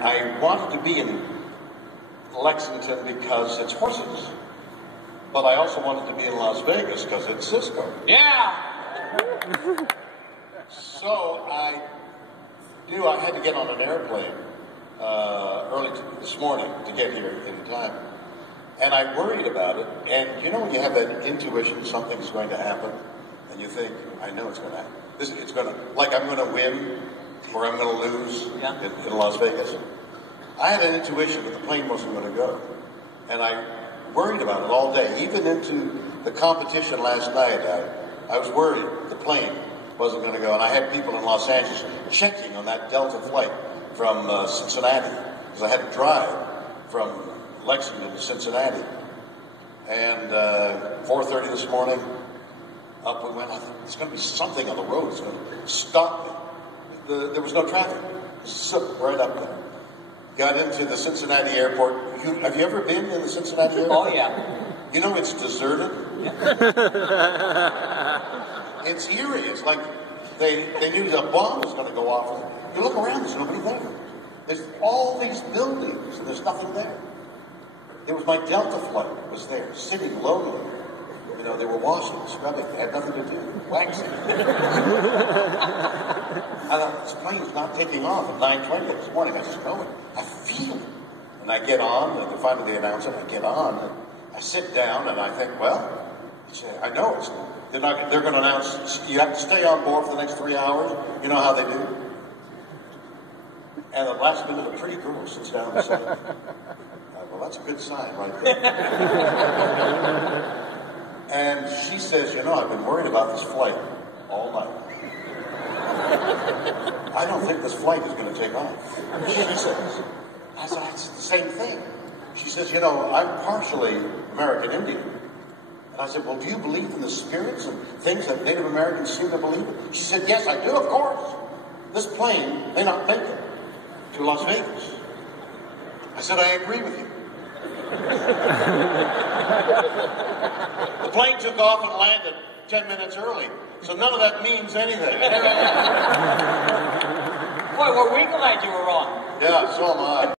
I wanted to be in Lexington because it's horses. But I also wanted to be in Las Vegas because it's Cisco. Yeah! So I knew I had to get on an airplane early this morning to get here in time. And I worried about it. And you know when you have that intuition something's going to happen, and you think, I know it's going to happen. It's going to, like I'm going to win or I'm going to lose in Las Vegas. I had an intuition that the plane wasn't going to go. And I worried about it all day. Even into the competition last night, I was worried the plane wasn't going to go. And I had people in Los Angeles checking on that Delta flight from Cincinnati, because I had to drive from Lexington to Cincinnati. And 4:30 this morning, up we went. I thought, there's going to be something on the road that's going to stop me. There was no traffic. Right up there. Got into the Cincinnati airport. Have you ever been in the Cincinnati airport? Oh, yeah. You know it's deserted? It's eerie. It's like they knew a bomb was going to go off. You look around, there's nobody there. There's all these buildings, and there's nothing there. There was my Delta flight was there, sitting lonely. You know, they were washing, scrubbing. They had nothing to do. Waxing. I thought, this plane's not taking off at 9:20 this morning. I just know it. I feel it. And I get on, and finally they announce it. I get on, and I sit down, and I think, well, I know it's. They're going to announce you have to stay on board for the next 3 hours. You know how they do. And at the last minute, a pretty girl sits down and says, well, that's a good sign right there. And she says, you know, I've been worried about this flight all night. I don't think this flight is going to take off. She says, I said, it's the same thing. She says, you know, I'm partially American Indian. And I said, well, do you believe in the spirits and things that Native Americans seem to believe in? She said, yes, I do, of course. This plane may not make it to Las Vegas. I said, I agree with you. The plane took off and landed 10 minutes early, so none of that means anything. Boy, we're we glad you were wrong. Yeah, so am I.